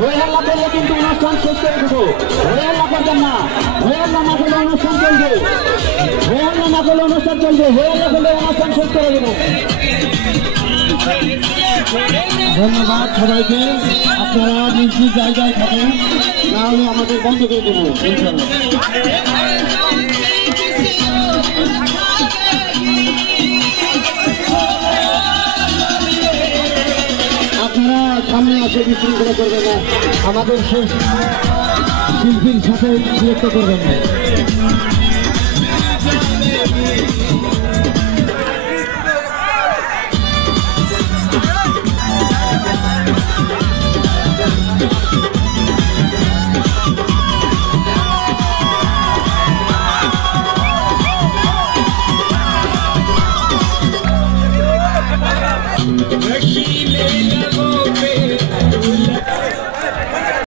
হল্লা করলে কিন্তু অনুষ্ঠান শেষ করে দেবো। হল্লা করবেন না, হল্লা না করলে অনুষ্ঠান চলবে, হল্লা না করলে অনুষ্ঠান চলবে, হল্লা করলে অনুষ্ঠান শেষ করে দেবো। ধন্যবাদ সবাইকে। আপনারা নিজ নিজ জায়গায় থাকেন, নাহলে আমাদের বন্ধ করে দেবো ইনশাআল্লাহ। আপনারা সামনে আসে বিশৃঙ্খলা করবেন না, আমাদের শেষ শিল্পীর সাথে বিরক্ত করবেন না। She